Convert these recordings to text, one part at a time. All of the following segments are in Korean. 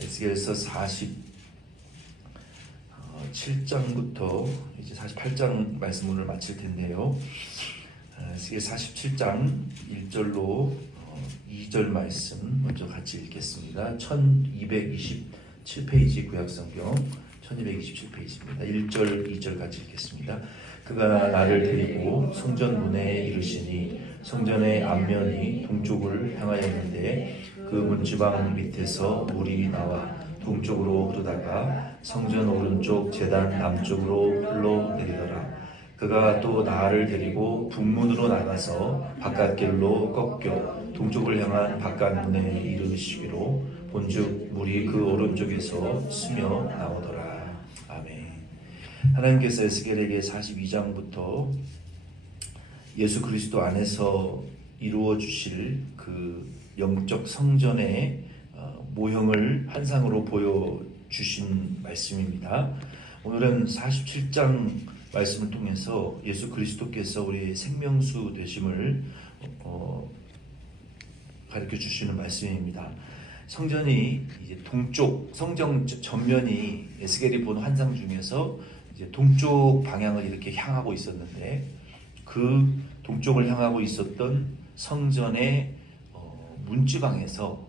에스겔서 47장부터 이제 48장 말씀을 마칠 텐데요. 에스겔 47장 1절로 2절 말씀 먼저 같이 읽겠습니다. 1227페이지 구약성경 1227페이지입니다. 1절 2절 같이 읽겠습니다. 그가 나를 데리고 성전 문에 이르시니 성전의 앞면이 동쪽을 향하였는데 그 문지방 밑에서 물이 나와 동쪽으로 흐르다가 성전 오른쪽 제단 남쪽으로 흘러내리더라. 그가 또 나를 데리고 북문으로 나가서 바깥길로 꺾여 동쪽을 향한 바깥문에 이르시기로 본즉 물이 그 오른쪽에서 스며 나오더라. 아멘. 하나님께서 에스겔에게 42장부터 예수 그리스도 안에서 이루어 주실 그 영적 성전의 모형을 환상으로 보여주신 말씀입니다. 오늘은 47장 말씀을 통해서 예수 그리스도께서 우리의 생명수 되심을 가르쳐 주시는 말씀입니다. 성전이 이제 동쪽, 성전 전면이 에스겔이 본 환상 중에서 이제 동쪽 방향을 이렇게 향하고 있었는데, 그 동쪽을 향하고 있었던 성전의 문지방에서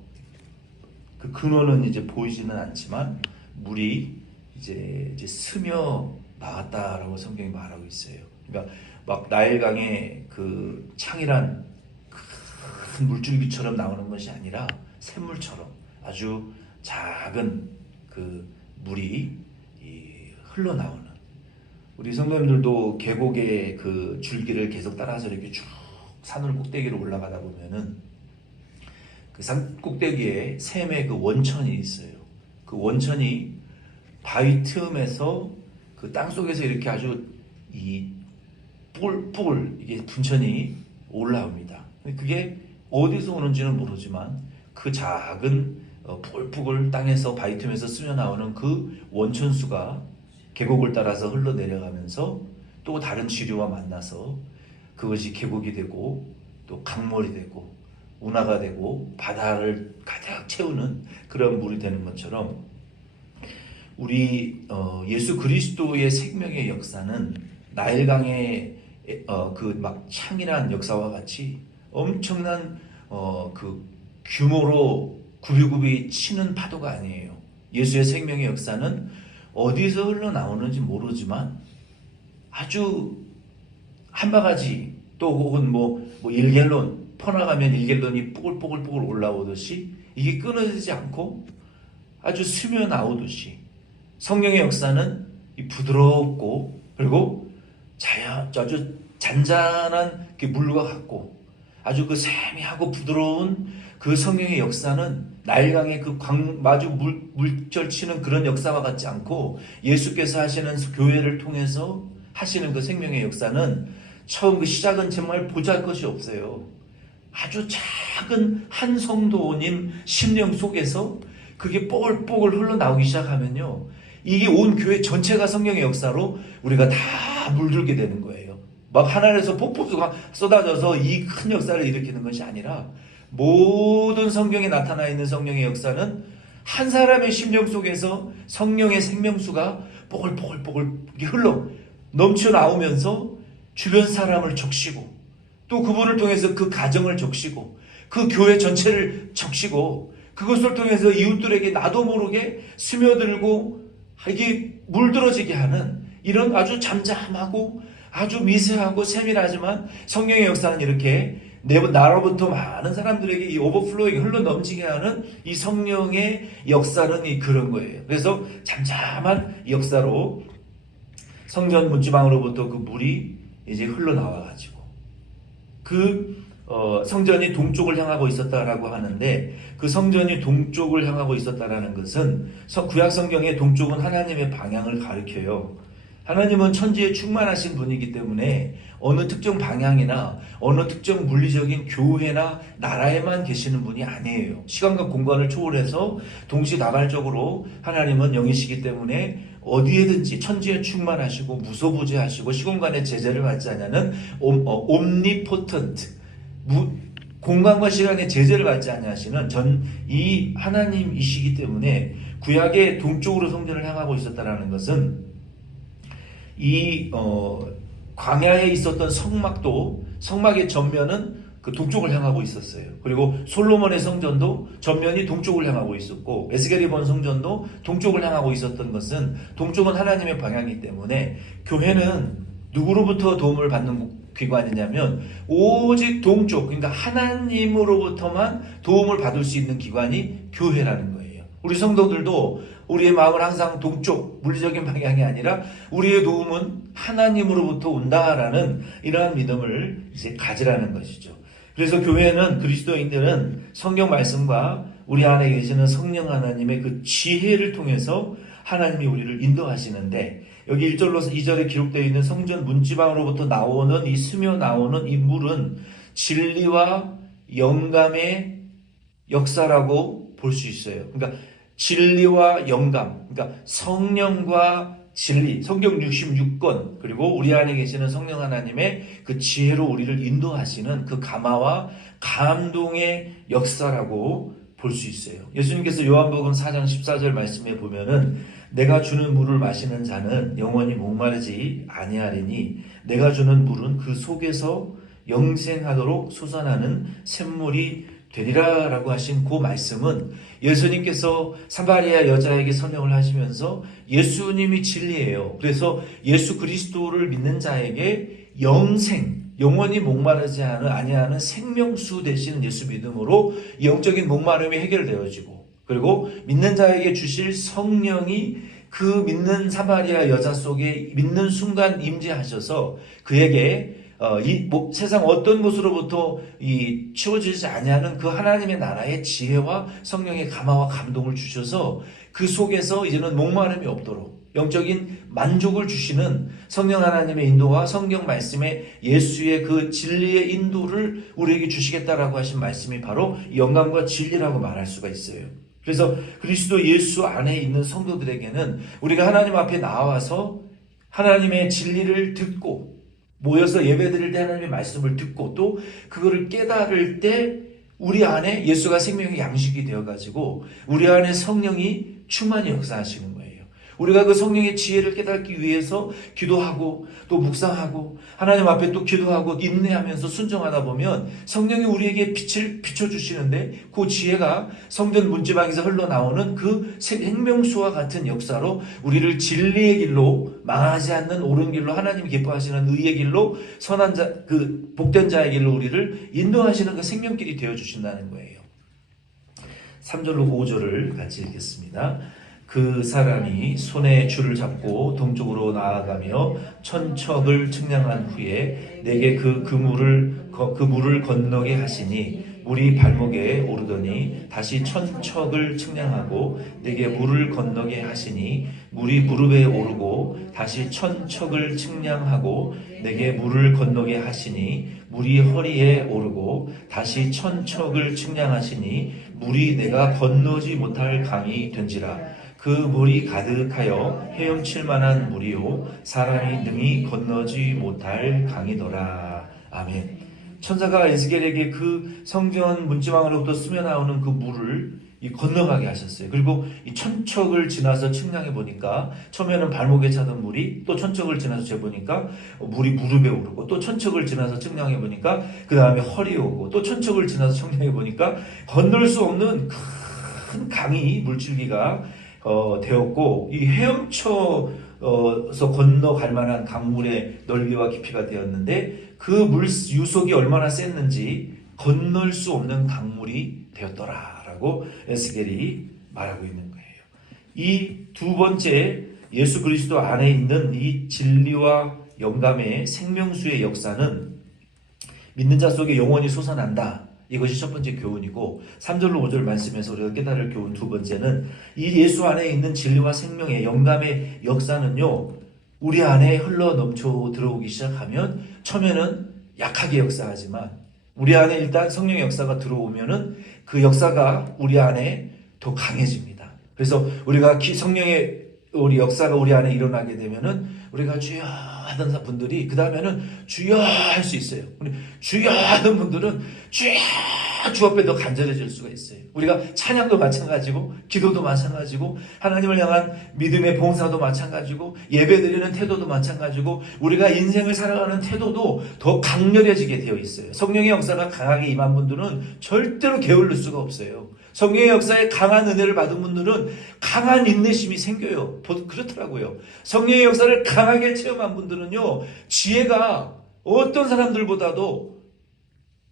그 근원은 이제 보이지는 않지만 물이 이제 스며 나왔다라고 성경이 말하고 있어요. 그러니까 막 나일강의 그 창이란 큰 물줄기처럼 나오는 것이 아니라 샘물처럼 아주 작은 그 물이 흘러나오는, 우리 성도님들도 계곡의 그 줄기를 계속 따라서 이렇게 쭉 산을 꼭대기로 올라가다 보면은 그 산 꼭대기에 샘의 그 원천이 있어요. 그 원천이 바위 틈에서 그 땅 속에서 이렇게 아주 이 뿔뿔 이게 분천이 올라옵니다. 그게 어디서 오는지는 모르지만 그 작은 뿔뿔 땅에서 바위 틈에서 스며 나오는 그 원천수가 계곡을 따라서 흘러내려가면서 또 다른 지류와 만나서 그것이 계곡이 되고 또 강물이 되고 운하가 되고 바다를 가득 채우는 그런 물이 되는 것처럼, 우리 예수 그리스도의 생명의 역사는 나일강의 그 막 창이란 역사와 같이 엄청난 그 규모로 굽이굽이 치는 파도가 아니에요. 예수의 생명의 역사는 어디서 흘러나오는지 모르지만 아주 한 바가지, 또 혹은 뭐 1갤론 퍼나가면 1갤론이 뽀글뽀글 올라오듯이 이게 끊어지지 않고 아주 스며 나오듯이, 성령의 역사는 부드럽고 그리고 아주 잔잔한 물과 같고 아주 그 세미하고 부드러운 그 성령의 역사는 나일강의 그 마주 물결치는 그런 역사와 같지 않고, 예수께서 하시는 교회를 통해서 하시는 그 생명의 역사는 처음 그 시작은 정말 보잘것이 없어요. 아주 작은 한 성도님 심령 속에서 그게 뽀글뽀글 흘러나오기 시작하면요, 이게 온 교회 전체가 성령의 역사로 우리가 다 물들게 되는 거예요. 막 하늘에서 폭포수가 쏟아져서 이 큰 역사를 일으키는 것이 아니라, 모든 성경에 나타나 있는 성령의 역사는 한 사람의 심령 속에서 성령의 생명수가 뽀글뽀글 흘러 넘쳐 나오면서 주변 사람을 적시고, 또 그분을 통해서 그 가정을 적시고 그 교회 전체를 적시고, 그것을 통해서 이웃들에게 나도 모르게 스며들고 이게 물들어지게 하는, 이런 아주 잠잠하고 아주 미세하고 세밀하지만 성령의 역사는 이렇게 나로부터 많은 사람들에게 이 오버플로잉 흘러 넘치게 하는 이 성령의 역사는 그런 거예요. 그래서 잠잠한 역사로 성전 문지방으로부터 그 물이 이제 흘러나와 가지고 성전이 동쪽을 향하고 있었다라고 하는데, 그 성전이 동쪽을 향하고 있었다라는 것은 구약 성경의 동쪽은 하나님의 방향을 가리켜요. 하나님은 천지에 충만하신 분이기 때문에 어느 특정 방향이나 어느 특정 물리적인 교회나 나라에만 계시는 분이 아니에요. 시간과 공간을 초월해서 동시다발적으로 하나님은 영이시기 때문에 어디에든지 천지에 충만하시고 무소부재하시고 시공간의 제재를 받지 않는 omnipotent, 공간과 시간의 제재를 받지 아니하시는 이 하나님이시기 때문에 구약의 동쪽으로 성전을 향하고 있었다라는 것은 이 광야에 있었던 성막의 전면은 그 동쪽을 향하고 있었어요. 그리고 솔로몬의 성전도 전면이 동쪽을 향하고 있었고, 에스겔이 본 성전도 동쪽을 향하고 있었던 것은, 동쪽은 하나님의 방향이기 때문에 교회는 누구로부터 도움을 받는 기관이냐면 오직 동쪽, 그러니까 하나님으로부터만 도움을 받을 수 있는 기관이 교회라는 거예요. 우리 성도들도 우리의 마음은 항상 동쪽, 물리적인 방향이 아니라 우리의 도움은 하나님으로부터 온다라는 이러한 믿음을 이제 가지라는 것이죠. 그래서 교회는, 그리스도인들은 성경 말씀과 우리 안에 계시는 성령 하나님의 그 지혜를 통해서 하나님이 우리를 인도하시는데, 여기 1절로 2절에 기록되어 있는 성전 문지방으로부터 나오는 이 스며 나오는 이 물은 진리와 영감의 역사라고 볼 수 있어요. 그러니까 진리와 영감, 그러니까 성령과 진리, 성경 66권, 그리고 우리 안에 계시는 성령 하나님의 그 지혜로 우리를 인도하시는 그 감화와 감동의 역사라고 볼 수 있어요. 예수님께서 요한복음 4장 14절 말씀에 보면은 내가 주는 물을 마시는 자는 영원히 목마르지 아니하리니 내가 주는 물은 그 속에서 영생하도록 솟아나는 샘물이 되리라 라고 하신 그 말씀은 예수님께서 사마리아 여자에게 설명을 하시면서 예수님이 진리예요. 그래서 예수 그리스도를 믿는 자에게 영원히 목마르지 아니하는 생명수 되시는 예수 믿음으로 영적인 목마름이 해결되어지고, 그리고 믿는 자에게 주실 성령이 그 믿는 사마리아 여자 속에 믿는 순간 임재하셔서 그에게 세상 어떤 곳으로부터 치워지지 아니하는 그 하나님의 나라의 지혜와 성령의 감화와 감동을 주셔서 그 속에서 이제는 목마름이 없도록 영적인 만족을 주시는 성령 하나님의 인도와 성경 말씀의 예수의 그 진리의 인도를 우리에게 주시겠다라고 하신 말씀이 바로 영감과 진리라고 말할 수가 있어요. 그래서 그리스도 예수 안에 있는 성도들에게는 우리가 하나님 앞에 나와서 하나님의 진리를 듣고 모여서 예배드릴 때 하나님의 말씀을 듣고 또 그거를 깨달을 때 우리 안에 예수가 생명의 양식이 되어가지고 우리 안에 성령이 충만히 역사하시는 거예요. 우리가 그 성령의 지혜를 깨닫기 위해서 기도하고 또 묵상하고 하나님 앞에 또 기도하고 인내하면서 순종하다 보면 성령이 우리에게 빛을 비춰주시는데 그 지혜가 성전 문지방에서 흘러나오는 그 생명수와 같은 역사로 우리를 진리의 길로, 망하지 않는 옳은 길로, 하나님이 기뻐하시는 의의 길로, 선한 자, 그 복된 자의 길로 우리를 인도하시는 그 생명길이 되어주신다는 거예요. 3절로 5절을 같이 읽겠습니다. 그 사람이 손에 줄을 잡고 동쪽으로 나아가며 천척을 측량한 후에 내게 그 물을 건너게 하시니 물이 발목에 오르더니 다시 천척을 측량하고 내게 물을 건너게 하시니 물이 무릎에 오르고 다시 천척을 측량하고 내게 물을 건너게 하시니 물이 허리에 오르고 다시 천척을 측량하시니 물이 내가 건너지 못할 강이 된지라. 그 물이 가득하여 헤엄칠 만한 물이요 사람이 능히 건너지 못할 강이더라. 아멘. 천사가 에스겔에게 그 성전 문지방으로부터 스며 나오는 그 물을 건너가게 하셨어요. 그리고 이 천척을 지나서 측량해 보니까 처음에는 발목에 차던 물이 또 천척을 지나서 재보니까 물이 무릎에 오르고 또 천척을 지나서 측량해 보니까 그 다음에 허리에 오고 또 천척을 지나서 측량해 보니까 건널 수 없는 큰 강이 물줄기가 되었고 이 헤엄쳐서 건너갈 만한 강물의 넓이와 깊이가 되었는데 그 물 유속이 얼마나 셌는지 건널 수 없는 강물이 되었더라라고 에스겔이 말하고 있는 거예요. 이 두 번째 예수 그리스도 안에 있는 이 진리와 영감의 생명수의 역사는 믿는 자 속에 영원히 솟아난다. 이것이 첫 번째 교훈이고 3절로 5절 말씀에서 우리가 깨달을 교훈 두 번째는 이 예수 안에 있는 진리와 생명의 영감의 역사는요 우리 안에 흘러 넘쳐 들어오기 시작하면 처음에는 약하게 역사하지만 우리 안에 일단 성령의 역사가 들어오면은 그 역사가 우리 안에 더 강해집니다. 그래서 우리가 성령의 우리 역사가 우리 안에 일어나게 되면은 우리가 주여 하던 분들이 그 다음에는 주여 할 수 있어요. 우리 주여 하던 분들은 주여 주 앞에 더 간절해질 수가 있어요. 우리가 찬양도 마찬가지고 기도도 마찬가지고 하나님을 향한 믿음의 봉사도 마찬가지고 예배드리는 태도도 마찬가지고 우리가 인생을 살아가는 태도도 더 강렬해지게 되어 있어요. 성령의 역사가 강하게 임한 분들은 절대로 게을릴 수가 없어요. 성령의 역사에 강한 은혜를 받은 분들은 강한 인내심이 생겨요. 그렇더라고요. 성령의 역사를 강하게 체험한 분들은요, 지혜가 어떤 사람들보다도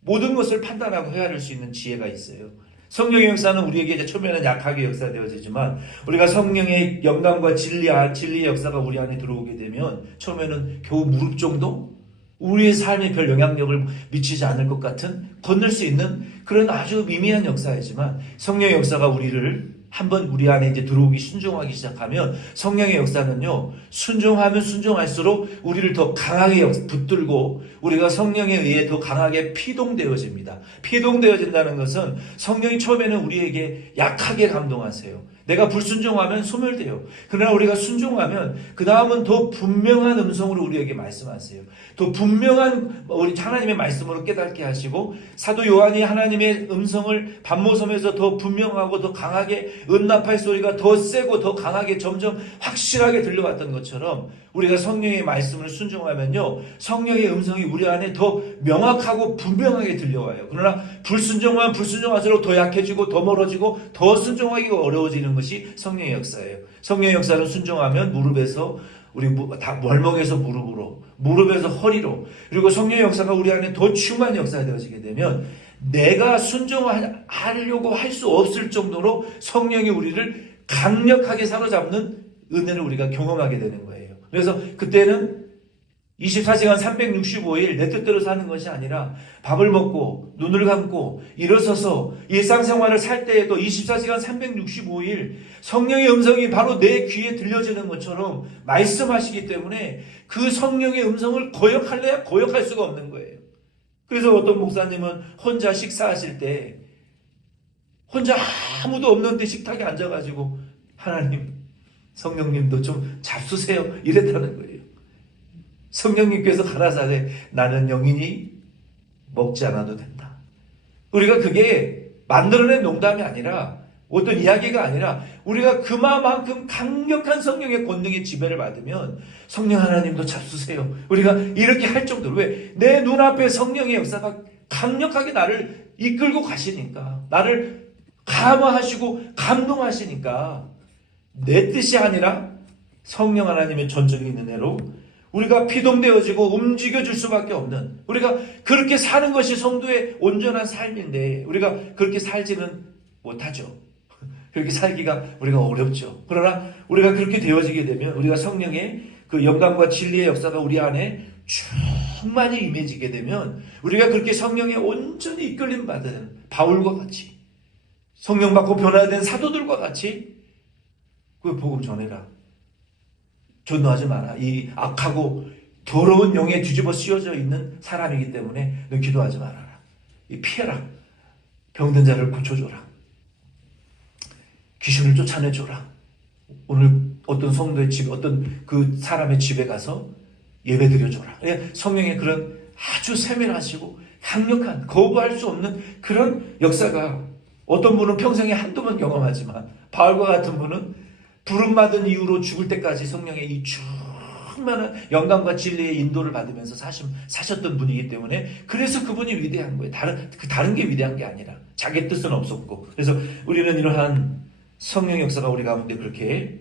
모든 것을 판단하고 헤아릴 수 있는 지혜가 있어요. 성령의 역사는 우리에게 이제 처음에는 약하게 역사되어지지만 우리가 성령의 영감과 진리의 역사가 우리 안에 들어오게 되면 처음에는 겨우 무릎 정도? 우리의 삶에 별 영향력을 미치지 않을 것 같은 건널 수 있는 그런 아주 미미한 역사이지만 성령의 역사가 우리를 한번 우리 안에 이제 들어오기 순종하기 시작하면 성령의 역사는요, 순종하면 순종할수록 우리를 더 강하게 붙들고 우리가 성령에 의해 더 강하게 피동되어집니다. 피동되어진다는 것은 성령이 처음에는 우리에게 약하게 감동하세요. 내가 불순종하면 소멸돼요. 그러나 우리가 순종하면 그 다음은 더 분명한 음성으로 우리에게 말씀하세요. 더 분명한 우리 하나님의 말씀으로 깨닫게 하시고 사도 요한이 하나님의 음성을 밤모섬에서 더 분명하고 더 강하게 은나팔 소리가 더 세고 더 강하게 점점 확실하게 들려왔던 것처럼 우리가 성령의 말씀을 순종하면요, 성령의 음성이 우리 안에 더 명확하고 분명하게 들려와요. 그러나 불순종하면 불순종할수록 더 약해지고 더 멀어지고 더 순종하기가 어려워지는 것이 성령의 역사예요. 성령의 역사는 순종하면 무릎에서 우리 다 월목에서 무릎으로, 무릎에서 허리로, 그리고 성령의 역사가 우리 안에 더 충만한 역사가 되어지게 되면 내가 순종하려고 할 수 없을 정도로 성령이 우리를 강력하게 사로잡는 은혜를 우리가 경험하게 되는 거예요. 그래서 그때는 24시간 365일 내 뜻대로 사는 것이 아니라 밥을 먹고 눈을 감고 일어서서 일상생활을 살 때에도 24시간 365일 성령의 음성이 바로 내 귀에 들려지는 것처럼 말씀하시기 때문에 그 성령의 음성을 거역할래야 거역할 수가 없는 거예요. 그래서 어떤 목사님은 혼자 식사하실 때 혼자 아무도 없는데 식탁에 앉아가지고 하나님, 성령님도 좀 잡수세요 이랬다는 거예요. 성령님께서 가라사대 나는 영인이 먹지 않아도 된다. 우리가 그게 만들어낸 농담이 아니라 어떤 이야기가 아니라 우리가 그만큼 강력한 성령의 권능의 지배를 받으면 성령 하나님도 잡수세요. 우리가 이렇게 할 정도로 왜? 내 눈앞에 성령의 역사가 강력하게 나를 이끌고 가시니까 나를 감화하시고 감동하시니까 내 뜻이 아니라 성령 하나님의 전적인 은혜로 우리가 피동되어지고 움직여줄 수밖에 없는 우리가 그렇게 사는 것이 성도의 온전한 삶인데 우리가 그렇게 살지는 못하죠. 그렇게 살기가 우리가 어렵죠. 그러나 우리가 그렇게 되어지게 되면 우리가 성령의 그 영감과 진리의 역사가 우리 안에 충만히 임해지게 되면 우리가 그렇게 성령에 온전히 이끌림 받은 바울과 같이 성령 받고 변화된 사도들과 같이 그 복음 전해라. 전도하지 마라. 이 악하고 더러운 영에 뒤집어 씌워져 있는 사람이기 때문에 너 기도하지 말아라. 이 피해라. 병든 자를 고쳐줘라. 귀신을 쫓아내줘라. 오늘 어떤 성도의 집, 어떤 그 사람의 집에 가서 예배 드려줘라. 성령의 그런 아주 세밀하시고 강력한 거부할 수 없는 그런 역사가 어떤 분은 평생에 한두 번 경험하지만 바울과 같은 분은 부름받은 이후로 죽을 때까지 성령의 이 충만한 영감과 진리의 인도를 받으면서 사셨던 분이기 때문에 그래서 그분이 위대한 거예요. 다른 게 위대한 게 아니라 자기 뜻은 없었고. 그래서 우리는 이러한 성령 역사가 우리 가운데 그렇게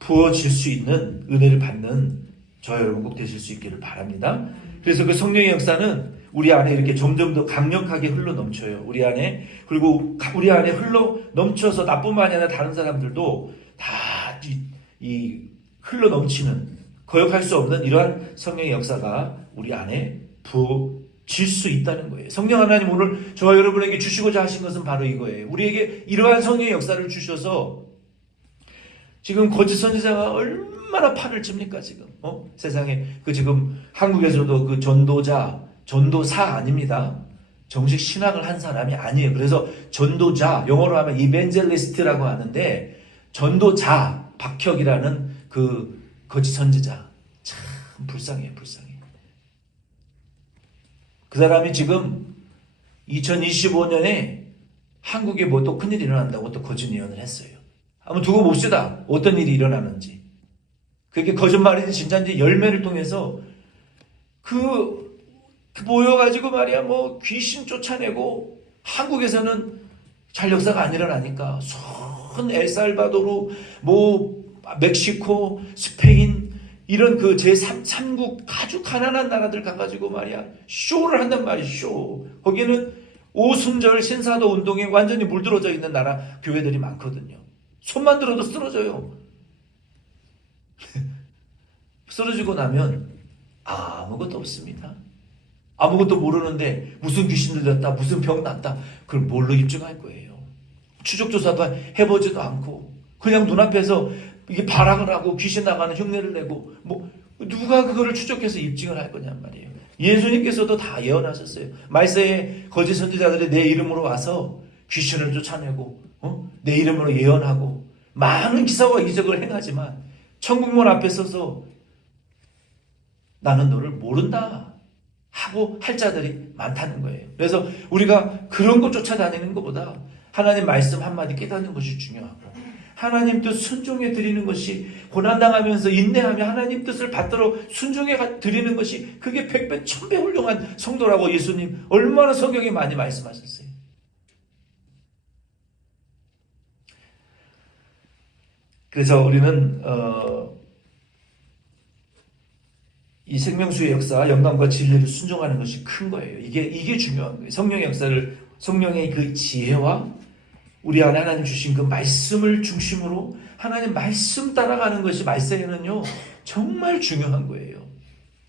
부어질 수 있는 은혜를 받는 저와 여러분 꼭 되실 수 있기를 바랍니다. 그래서 그 성령의 역사는 우리 안에 이렇게 점점 더 강력하게 흘러 넘쳐요. 우리 안에. 그리고 우리 안에 흘러 넘쳐서 나뿐만 아니라 다른 사람들도 다 이 흘러 넘치는 거역할 수 없는 이러한 성령의 역사가 우리 안에 부어질 수 있다는 거예요. 성령 하나님 오늘 저와 여러분에게 주시고자 하신 것은 바로 이거예요. 우리에게 이러한 성령의 역사를 주셔서 지금 거짓 선지자가 얼마나 판을 칩니까 지금? 세상에 그 지금 한국에서도 그 전도사 아닙니다. 정식 신학을 한 사람이 아니에요. 그래서 전도자, 영어로 하면 이벤젤리스트라고 하는데 전도자 박혁이라는 그 거짓 선지자. 참 불쌍해요, 불쌍해. 그 사람이 지금 2025년에 한국에 뭐 또 큰일이 일어난다고 또 거짓 예언을 했어요. 한번 두고 봅시다. 어떤 일이 일어나는지. 그게 거짓말인지 진짜인지 열매를 통해서 모여가지고 말이야, 뭐 귀신 쫓아내고 한국에서는 잘 역사가 안 일어나니까 손 엘살바도르, 뭐 멕시코, 스페인 이런 그 제3국 아주 가난한 나라들 가가지고 말이야 쇼를 한단 말이야. 쇼. 거기는 오순절 신사도 운동에 완전히 물들어져 있는 나라 교회들이 많거든요. 손만 들어도 쓰러져요. 쓰러지고 나면 아무것도 없습니다. 아무것도 모르는데 무슨 귀신 들렸다, 무슨 병 났다, 그걸 뭘로 입증할 거예요? 추적조사도 해보지도 않고 그냥 눈앞에서 이게 발악을 하고 귀신 나가는 흉내를 내고 뭐 누가 그거를 추적해서 입증을 할 거냔 말이에요. 예수님께서도 다 예언하셨어요. 말세에 거짓 선지자들이 내 이름으로 와서 귀신을 쫓아내고 내 이름으로 예언하고 많은 기사와 이적을 행하지만 천국문 앞에 서서 나는 너를 모른다 하고 할 자들이 많다는 거예요. 그래서 우리가 그런 거 쫓아다니는 것보다 하나님 말씀 한마디 깨닫는 것이 중요하고 하나님 뜻 순종해 드리는 것이, 고난당하면서 인내하며 하나님 뜻을 받들어 순종해 드리는 것이 그게 100배 1000배 훌륭한 성도라고 예수님 얼마나 성경에 많이 말씀하셨어요. 그래서 우리는 이 생명수의 역사, 영감과 진리를 순종하는 것이 큰 거예요. 이게 중요한 거예요. 성령의 역사를, 성령의 그 지혜와 우리 안에 하나님 주신 그 말씀을 중심으로 하나님 말씀 따라가는 것이 말세에는요 정말 중요한 거예요.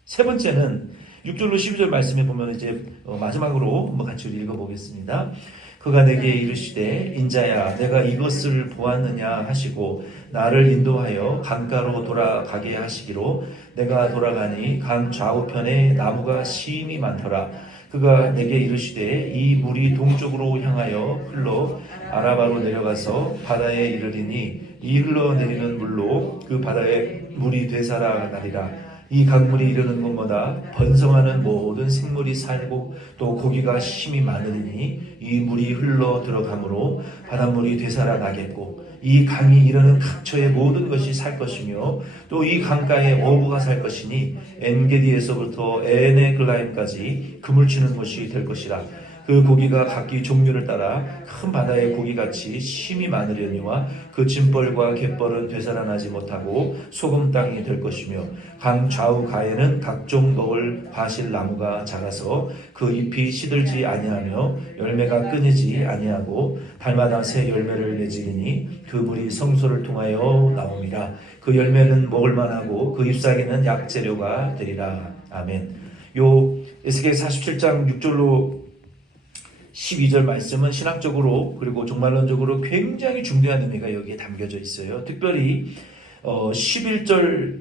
세 번째는 6절로 12절 말씀에 보면 이제 마지막으로 한번 같이 읽어보겠습니다. 그가 내게 이르시되 인자야 내가 이것을 보았느냐 하시고 나를 인도하여 강가로 돌아가게 하시기로 내가 돌아가니 강 좌우편에 나무가 심이 많더라. 그가 내게 이르시되 이 물이 동쪽으로 향하여 흘러 아라바로 내려가서 바다에 이르리니 이 흘러내리는 물로 그 바다의 물이 되살아나리라. 이 강물이 이르는 곳마다 번성하는 모든 생물이 살고 또 고기가 심이 많으리니 이 물이 흘러 들어가므로 바닷물이 되살아나겠고 이 강이 이르는 각처의 모든 것이 살 것이며 또 이 강가에 어부가 살 것이니 엔게디에서부터 에네글라임까지 그물 치는 곳이 될 것이라. 그 고기가 각기 종류를 따라 큰 바다의 고기같이 심이 많으려니와 그 짐벌과 갯벌은 되살아나지 못하고 소금 땅이 될 것이며 강 좌우 가에는 각종 먹을 과실 나무가 자라서 그 잎이 시들지 아니하며 열매가 끊이지 아니하고 달마다 새 열매를 맺으리니 그 물이 성소를 통하여 나옵니다. 그 열매는 먹을 만하고 그 잎사귀는 약재료가 되리라. 아멘. 요 에스겔 47장 6절로 12절 말씀은 신학적으로 그리고 종말론적으로 굉장히 중대한 의미가 여기에 담겨져 있어요. 특별히 11절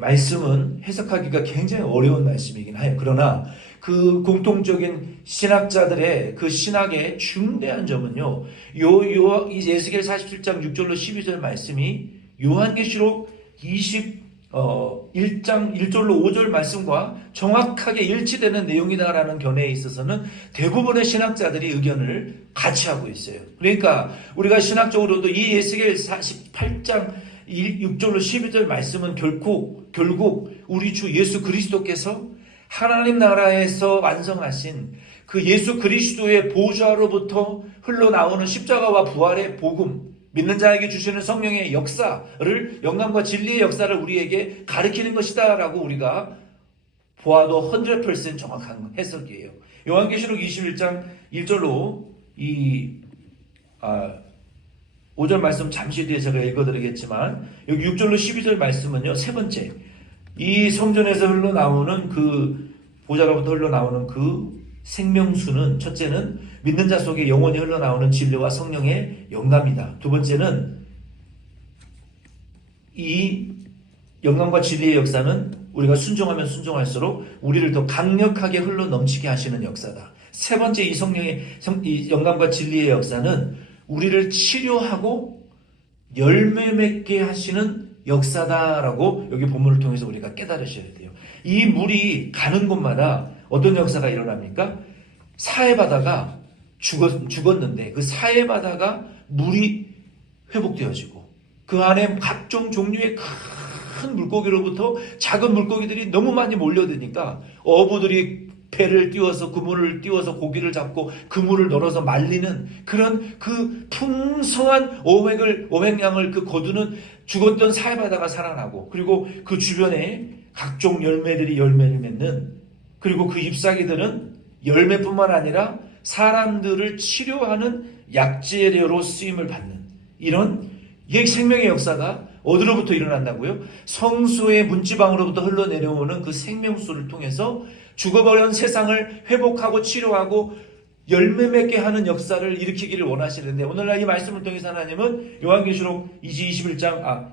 말씀은 해석하기가 굉장히 어려운 말씀이긴 해요. 그러나 그 공통적인 신학자들의 그 신학의 중대한 점은요, 이 에스겔 47장 6절로 12절 말씀이 요한계시록 1장 1절로 5절 말씀과 정확하게 일치되는 내용이다라는 견해에 있어서는 대부분의 신학자들이 의견을 같이 하고 있어요. 그러니까 우리가 신학적으로도 이 에스겔 48장 6절로 12절 말씀은 결국 우리 주 예수 그리스도께서 하나님 나라에서 완성하신 그 예수 그리스도의 보좌로부터 흘러나오는 십자가와 부활의 복음, 믿는 자에게 주시는 성령의 역사를, 영감과 진리의 역사를 우리에게 가르치는 것이다 라고 우리가 보아도 100% 정확한 해석이에요. 요한계시록 21장 1절로 5절 말씀 잠시 뒤에 제가 읽어드리겠지만 여기 6절로 12절 말씀은요, 세 번째, 이 성전에서 흘러나오는 그 보좌로부터 흘러나오는 그 생명수는, 첫째는 믿는 자 속에 영원히 흘러나오는 진리와 성령의 영감이다. 두 번째는 이 영감과 진리의 역사는 우리가 순종하면 순종할수록 우리를 더 강력하게 흘러넘치게 하시는 역사다. 세 번째, 이 영감과 진리의 역사는 우리를 치료하고 열매 맺게 하시는 역사다라고 여기 본문을 통해서 우리가 깨달으셔야 돼요. 이 물이 가는 곳마다 어떤 역사가 일어납니까? 사해바다가 죽었는데 그 사해바다가 물이 회복되어지고 그 안에 각종 종류의 큰 물고기로부터 작은 물고기들이 너무 많이 몰려드니까 어부들이 배를 띄워서 그물을 띄워서 고기를 잡고 그물을 널어서 말리는 그런 그 풍성한 어획량을 그 거두는 죽었던 사해바다가 살아나고 그리고 그 주변에 각종 열매들이 열매를 맺는 그리고 그 잎사귀들은 열매뿐만 아니라 사람들을 치료하는 약재료로 쓰임을 받는 이런 생명의 역사가 어디로부터 일어난다고요? 성소의 문지방으로부터 흘러내려오는 그 생명수를 통해서 죽어버린 세상을 회복하고 치료하고 열매 맺게 하는 역사를 일으키기를 원하시는데 오늘날 이 말씀을 통해서 하나님은 요한계시록 22장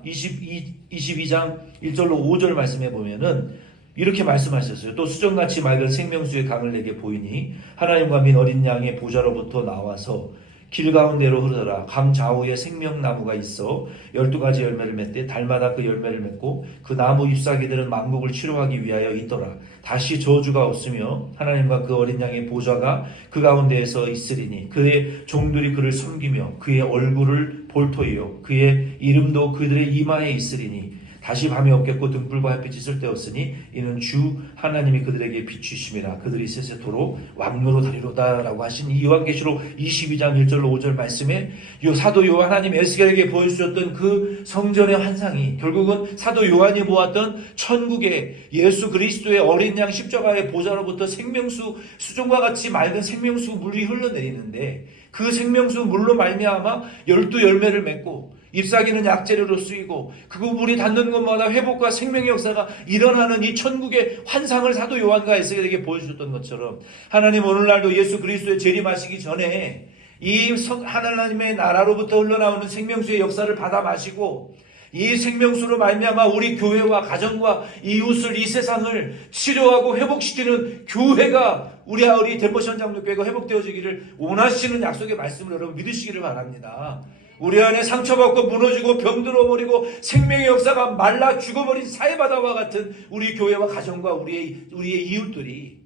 1절로 5절 말씀해 보면은 이렇게 말씀하셨어요. 또 수정같이 맑은 생명수의 강을 내게 보이니 하나님과 민 어린 양의 보좌로부터 나와서 길 가운데로 흐르더라. 강 좌우에 생명나무가 있어 12가지 열매를 맺되 달마다 그 열매를 맺고 그 나무 잎사귀들은 만국을 치료하기 위하여 있더라. 다시 저주가 없으며 하나님과 그 어린 양의 보좌가 그 가운데에서 있으리니 그의 종들이 그를 섬기며 그의 얼굴을 볼 터이요 그의 이름도 그들의 이마에 있으리니 다시 밤이 없겠고 등불과 햇빛이 쓸데없으니 이는 주 하나님이 그들에게 비추심이라 그들이 세세토록 왕노로 다리로다라고 하신 이 요한계시록 22장 1절로 5절 말씀에 사도 요한 하나님 에스겔에게 보여주셨던 그 성전의 환상이 결국은 사도 요한이 보았던 천국의 예수 그리스도의 어린 양 십자가의 보좌로부터 생명수 수종과 같이 맑은 생명수 물이 흘러내리는데 그 생명수 물로 말미암아 12열매를 맺고 잎사귀는 약재료로 쓰이고 그 물이 닿는 곳마다 회복과 생명의 역사가 일어나는 이 천국의 환상을 사도 요한과 에스겔에게 보여주셨던 것처럼 하나님 오늘날도 예수 그리스도의 재림하시기 전에 이 하나님의 나라로부터 흘러나오는 생명수의 역사를 받아 마시고 이 생명수로 말미암아 우리 교회와 가정과 이웃을 이 세상을 치료하고 회복시키는 교회가 우리 덴버션 장로교회가 회복되어지기를 원하시는 약속의 말씀을 여러분 믿으시기를 바랍니다. 우리 안에 상처받고 무너지고 병들어버리고 생명의 역사가 말라 죽어버린 사해바다와 같은 우리 교회와 가정과 우리의 이웃들이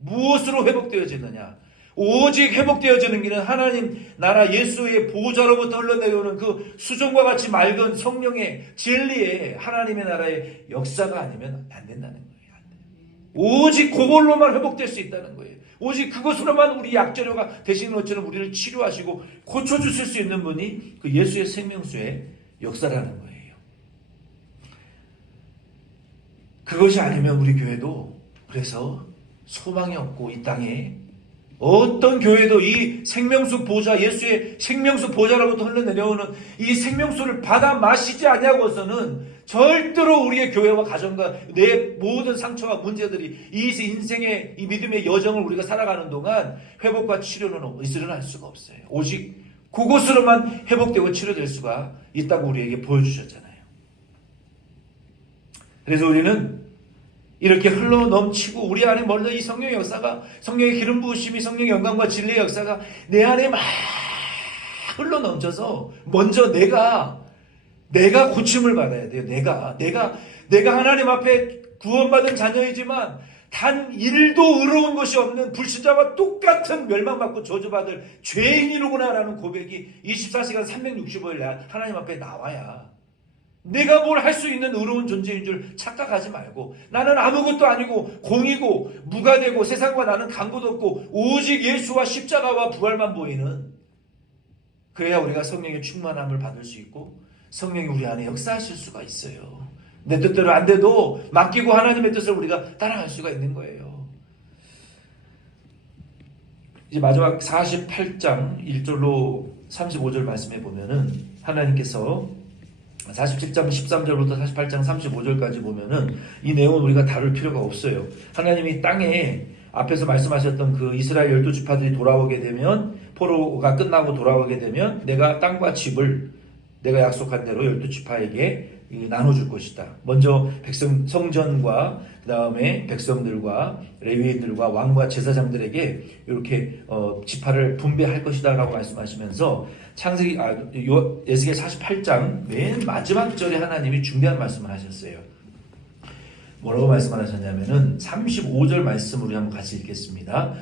무엇으로 회복되어지느냐? 오직 회복되어지는 길은 하나님 나라 예수의 보좌로부터 흘러내려오는 그 수정과 같이 맑은 성령의 진리의 하나님의 나라의 역사가 아니면 안 된다는 거예요. 안 돼요. 오직 그걸로만 회복될 수 있다는 거예요. 오직 그것으로만 우리 약재료가 되시는 것처럼 우리를 치료하시고 고쳐주실 수 있는 분이 그 예수의 생명수의 역사라는 거예요. 그것이 아니면 우리 교회도 그래서 소망이 없고 이 땅에 어떤 교회도 이 생명수 보좌 예수의 생명수 보좌로부터 흘러내려오는 이 생명수를 받아 마시지 아니하고서는 절대로 우리의 교회와 가정과 내 모든 상처와 문제들이 이 인생의 이 믿음의 여정을 우리가 살아가는 동안 회복과 치료는 일어날 수가 없어요. 오직 그곳으로만 회복되고 치료될 수가 있다고 우리에게 보여주셨잖아요. 그래서 우리는 이렇게 흘러 넘치고 우리 안에 멀리 이 성령의 역사가 성령의 기름 부으심이 성령의 영광과 진리의 역사가 내 안에 막 흘러 넘쳐서 먼저 내가 고침을 받아야 돼요. 내가 하나님 앞에 구원받은 자녀이지만 단 1도 의로운 것이 없는 불신자와 똑같은 멸망받고 저주받을 죄인이로구나라는 고백이 24시간 365일 하나님 앞에 나와야 내가 뭘 할 수 있는 의로운 존재인 줄 착각하지 말고 나는 아무것도 아니고 공이고 무가 되고 세상과 나는 간고도 없고 오직 예수와 십자가와 부활만 보이는 그래야 우리가 성령의 충만함을 받을 수 있고 성령이 우리 안에 역사하실 수가 있어요. 내 뜻대로 안 돼도 맡기고 하나님의 뜻을 우리가 따라갈 수가 있는 거예요. 이제 마지막 48장 1절로 35절 말씀해 보면은 하나님께서 47장 13절부터 48장 35절까지 보면은 이 내용은 우리가 다룰 필요가 없어요. 하나님이 땅에 앞에서 말씀하셨던 그 이스라엘 12지파들이 돌아오게 되면 포로가 끝나고 돌아오게 되면 내가 땅과 집을 내가 약속한 대로 12지파에게 나눠줄 것이다. 먼저 성전과 그 다음에 백성들과 레위인들과 왕과 제사장들에게 이렇게 지파를 분배할 것이다라고 말씀하시면서 에스겔 48장 맨 마지막 절에 하나님이 중대한 말씀을 하셨어요. 뭐라고 말씀을 하셨냐면은 35절 말씀을 우리 한번 같이 읽겠습니다.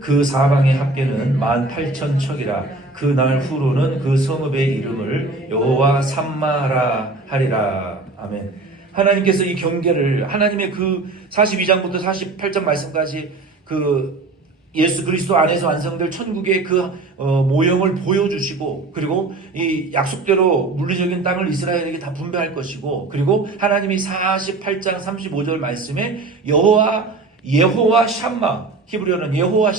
그 사방의 합계는 18,000척이라. 그 날 후로는 그 성읍의 이름을 여호와 삼마라 하리라. 아멘. 하나님께서 이 경계를 하나님의 그 42장부터 48장 말씀까지 그 예수 그리스도 안에서 완성될 천국의 그 모형을 보여주시고, 그리고 이 약속대로 물리적인 땅을 이스라엘에게 다 분배할 것이고, 그리고 하나님이 48장 35절 말씀에 예호와 샴마, 히브리어는 여호와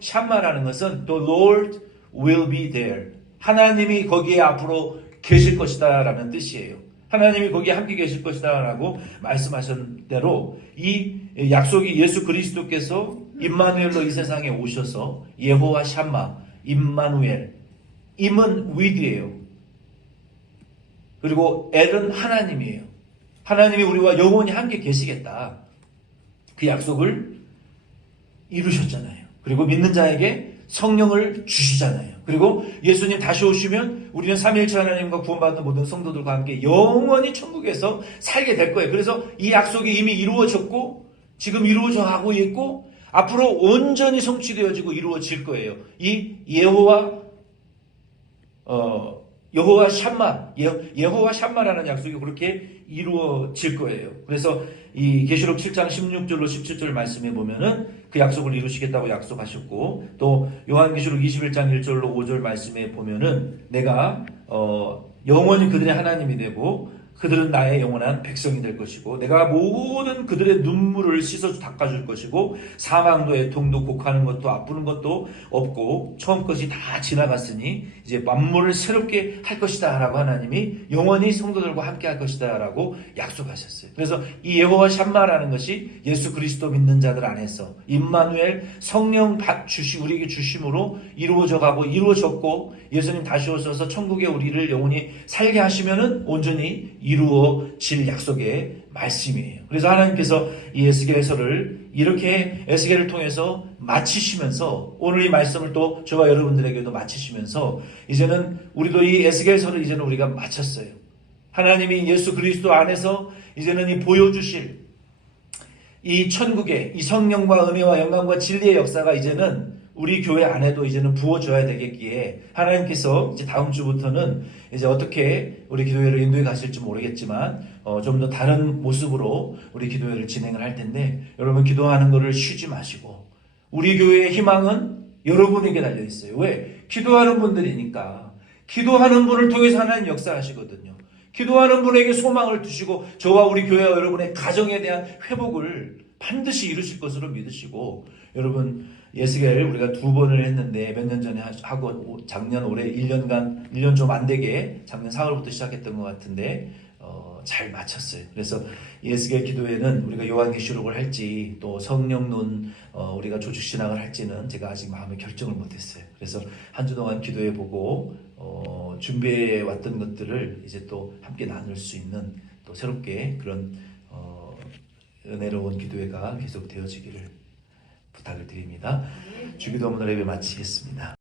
샴마라는 것은 The Lord will be there. 하나님이 거기에 앞으로 계실 것이다 라는 뜻이에요. 하나님이 거기에 함께 계실 것이다 라고 말씀하신 대로 이 약속이 예수 그리스도께서 임마누엘로 이 세상에 오셔서 예호와 샴마, 임마누엘, 임은 with예요. 그리고 엘은 하나님이에요. 하나님이 우리와 영원히 함께 계시겠다. 그 약속을 이루셨잖아요. 그리고 믿는 자에게 성령을 주시잖아요. 그리고 예수님 다시 오시면 우리는 삼위일체 하나님과 구원받은 모든 성도들과 함께 영원히 천국에서 살게 될 거예요. 그래서 이 약속이 이미 이루어졌고 지금 이루어져 가고 있고 앞으로 온전히 성취되어지고 이루어질 거예요. 이 여호와 샴마라는 약속이 그렇게 이루어질 거예요. 그래서 이 계시록 7장 16절로 17절 말씀에 보면은 그 약속을 이루시겠다고 약속하셨고, 또 요한계시록 21장 1절로 5절 말씀에 보면은 내가 영원히 그들의 하나님이 되고 그들은 나의 영원한 백성이 될 것이고, 내가 모든 그들의 눈물을 씻어 닦아줄 것이고, 사망도 애통도 곡하는 것도 아프는 것도 없고 처음 것이 다 지나갔으니 이제 만물을 새롭게 할 것이다 라고 하나님이 영원히 성도들과 함께 할 것이다 라고 약속하셨어요. 그래서 이 여호와 샴마라는 것이 예수 그리스도 믿는 자들 안에서 임마누엘 성령 우리에게 주심으로 이루어져 가고 이루어졌고, 예수님 다시 오셔서 천국에 우리를 영원히 살게 하시면은 온전히 이루어질 약속의 말씀이에요. 그래서 하나님께서 이 에스겔서를 이렇게 에스겔을 통해서 마치시면서 오늘 이 말씀을 또 저와 여러분들에게도 마치시면서 이제는 우리도 이 에스겔서를 이제는 우리가 마쳤어요. 하나님이 예수 그리스도 안에서 이제는 이 보여주실 이 천국의 이 성령과 은혜와 영광과 진리의 역사가 이제는 우리 교회 안에도 이제는 부어져야 되겠기에 하나님께서 이제 다음 주부터는 이제 어떻게 우리 기도회를 인도해 가실지 모르겠지만 좀 더 다른 모습으로 우리 기도회를 진행을 할 텐데, 여러분 기도하는 것을 쉬지 마시고, 우리 교회의 희망은 여러분에게 달려 있어요. 왜? 기도하는 분들이니까. 기도하는 분을 통해서 하나님 역사하시거든요. 기도하는 분에게 소망을 두시고 저와 우리 교회와 여러분의 가정에 대한 회복을 반드시 이루실 것으로 믿으시고, 여러분 에스겔 우리가 2번을 했는데 몇 년 전에 하고 작년 올해 1년 좀 안 되게 작년 4월부터 시작했던 것 같은데 잘 마쳤어요. 그래서 에스겔 기도회는 우리가 요한계시록을 할지 또 성령론 우리가 조직신학을 할지는 제가 아직 마음에 결정을 못했어요. 그래서 한 주 동안 기도해 보고 준비해 왔던 것들을 이제 또 함께 나눌 수 있는 또 새롭게 그런 은혜로운 기도회가 계속 되어지기를 부탁을 드립니다. 주기도문을 예배 마치겠습니다.